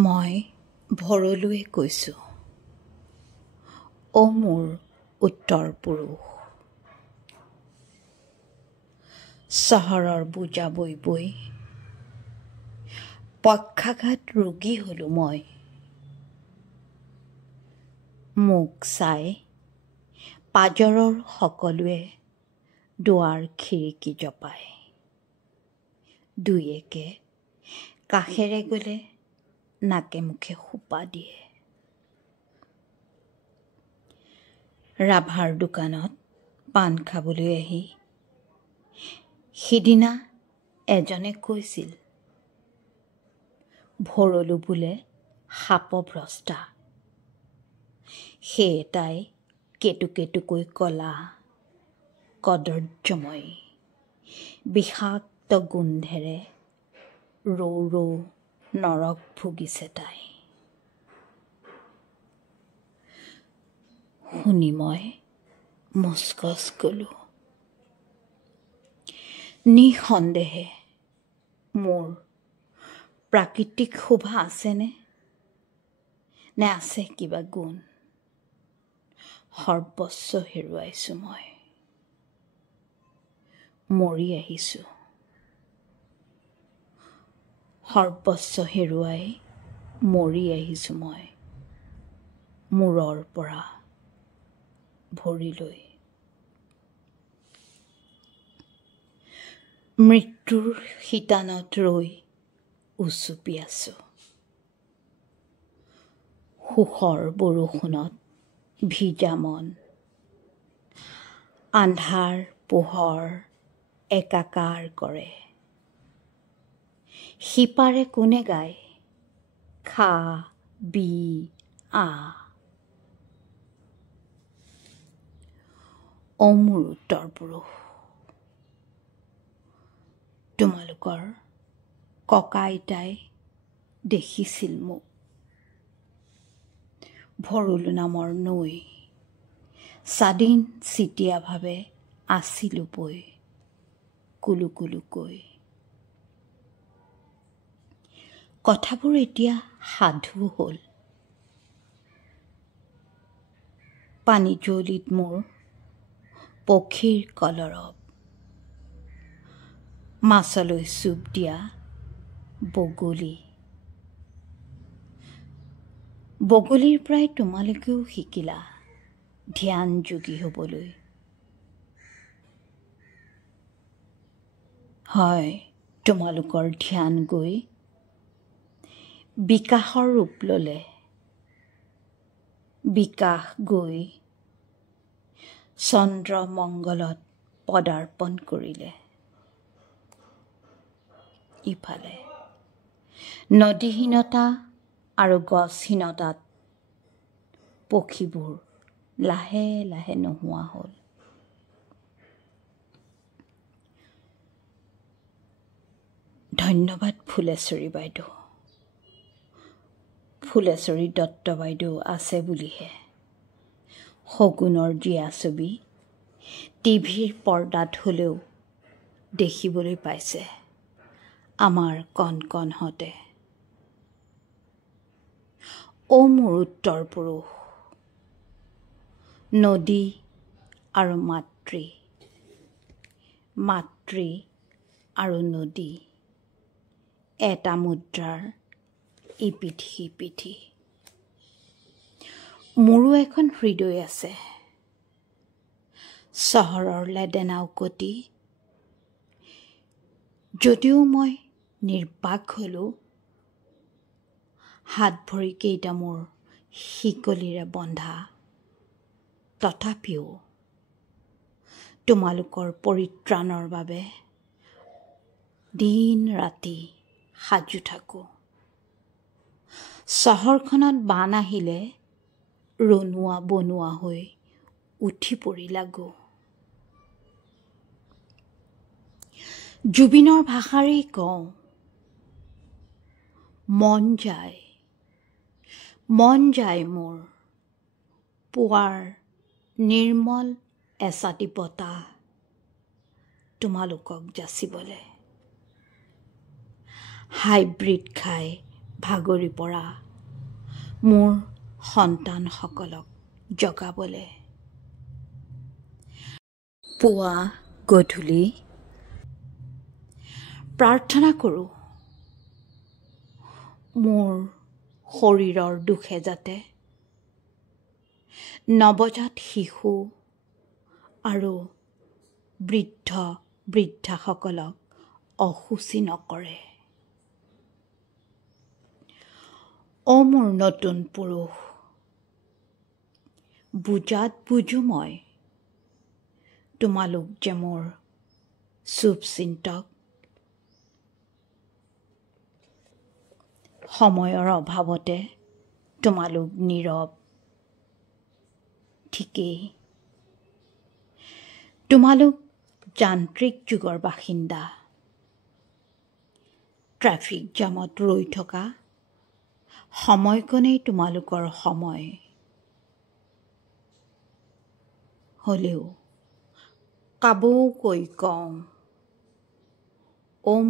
মই ভৰলুৱে কৈছোঁ, অ মোৰ উত্তৰ পুৰুষ। চহৰৰ বোজা বৈ বৈ পক্ষাঘাত ৰোগী হলো মই। মোক চাই পাজৰৰ সকলোৱে দুৱাৰ খিৰিকী জপায়। দুই একে কাষেৰে গ'লে নাকে মুখে সোপা দিয়ে। ৰাভাৰ দোকানত পাণ খাবলৈ আহি সিদিনা এজনে কৈছিল, ভৰলু বোলে সাপভ্ৰষ্টা। সেয়ে তাই কেটুকেটুকৈ কলা, কদৰ্যময়ী, বিষাক্ত গোন্ধেৰে ৰৌ ৰৌ নৰক ভুগিছে তাই। শুনি মই মুচকচ গলোঁ। নিঃসন্দেহে মোৰ প্ৰাকৃতিক শোভা আছেনে? নে আছে কিবা গুণ? সৰ্বস্ব হেৰুৱাইছোঁ মই, মৰি আহিছোঁ। সৰ্বস্ব হেৰুৱাই মৰি আহিছোঁ মই, মূৰৰ পৰা ভৰিলৈ। মৃত্যুৰ শিতানত ৰৈ উচুপি আছোঁ। সুখৰ বৰষুণত ভিজা মন, আন্ধাৰ পোহৰ একাকাৰ কৰে। সিপাৰে কোনে গায়, খা বি আ। অ মোৰ উত্তৰ পুৰুষ, তোমালোকৰ ককা আইতাই দেখিছিল মোক। ভৰলু নামৰ নৈ স্বাধীন চিতীয়াভাৱে আছিলো বৈ কুলু কুলুকৈ। কথাবোৰ এতিয়া সাধু হ'ল। পানীজুৱলিত মোৰ পক্ষীৰ কলৰৱ, মাছলৈ চুপ দিয়া বগলী। বগলীৰ পৰাই তোমালোকেও শিকিলা ধ্যান যোগী হ'বলৈ। হয়, তোমালোকৰ ধ্যান গৈ বিকাশৰ ৰূপ ল'লে, বিকাশ গৈ চন্দ্ৰ মংগলত পদাৰ্পণ কৰিলে। ইফালে নদীহীনতা আৰু গছহীনতাত পক্ষীবোৰ লাহে লাহে নোহোৱা হ'ল। ধন্যবাদ ফুলেশ্বৰী বাইদেউ। ফুলেশ্বৰী দত্ত বাইদেউ আছে বুলিহে শগুনৰ জীয়া ছবি টিভিৰ পৰ্দাত হ'লেও দেখিবলৈ পাইছে আমাৰ কণকণহঁতে। অ মোৰ উত্তৰ পুৰুষ, নদী আৰু মাতৃ, মাতৃ আৰু নদী এটা মুদ্ৰাৰ ইপিঠি সিপিঠি। মোৰো এখন হৃদয় আছে, চহৰৰ লেদেনা উকতি। যদিও মই নিৰ্বাক হ'লো, হাত ভৰি কেইটা মোৰ শিকলিৰে বন্ধা, তথাপিও তোমালোকৰ পৰিত্ৰাণৰ বাবে দিন ৰাতি সাজু থাকোঁ। চহৰখনত বান আহিলে ৰনোৱা বনোৱা হৈ উঠি পৰি লাগো। জুবিনৰ ভাষাৰেই কওঁ, মন যায় মোৰ পুৱাৰ নিৰ্মল এচাটি বতাহ তোমালোকক যাচিবলে। হাইব্ৰিড খাই ভাগৰি পৰা মোৰ সন্তানসকলক জগাবলৈ। পুৱা গধূলি প্ৰাৰ্থনা কৰোঁ মোৰ শৰীৰৰ দুখে যাতে নৱজাত শিশু আৰু বৃদ্ধাসকলক অসুচি নকৰে। মোৰ নতুন পুৰুষ, বুজাত বুজো মই, তোমালোক যে মোৰ শুভচিন্তক। সময়ৰ অভাৱতে তোমালোক নীৰৱ, ঠিকেই। তোমালোক যান্ত্ৰিক যুগৰ বাসিন্দা। ট্ৰেফিক জামত ৰৈ থকা সময়কণেই তোমালোকৰ সময়। হ'লেও কাবৌকৈ কওঁ,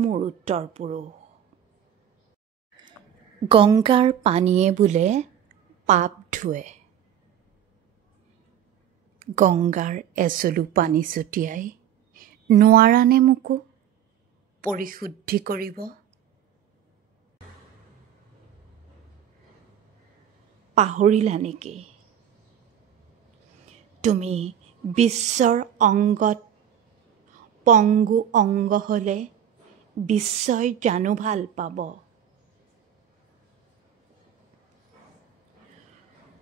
মোৰ উত্তৰ পুৰুষ, গংগাৰ পানীয়ে বোলে পাপ ধুৱে। গংগাৰ এচলু পানী ছটিয়াই নোৱাৰানে মোকো পৰিশুদ্ধি কৰিব? পাহৰিলা নেকি তুমি বিশ্বৰ অংগত পংগু অংগ হ'লে বিশ্বই জানো ভাল পাব?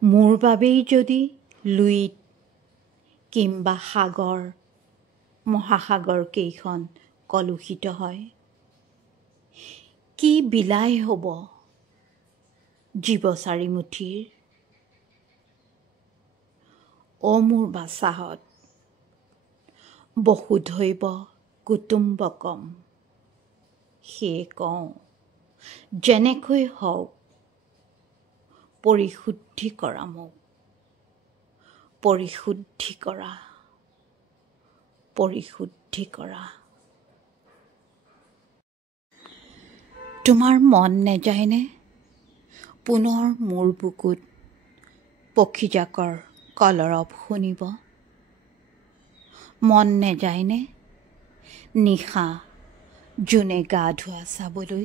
মোৰ বাবেই যদি লুইত কিম্বা মহাসাগৰ কেইখন কলুষিত হয়, কি বিলাই হ'ব জীৱ চাৰিমুঠিৰ? মোৰ বাচাহত বসুধৈৱ কুটুম্বকম। সেয়ে কওঁ, যেনেকৈ হওক পৰিশুদ্ধি কৰা মোক, পৰিশুদ্ধি কৰা, পৰিশুদ্ধি কৰা। তোমাৰ মন নেযায়নে পুনৰ মোৰ বুকুত পক্ষীজাকৰ কলৰৱ শুনিব? মন নেযায়নে নিশা জোনে গা ধোৱা চাবলৈ?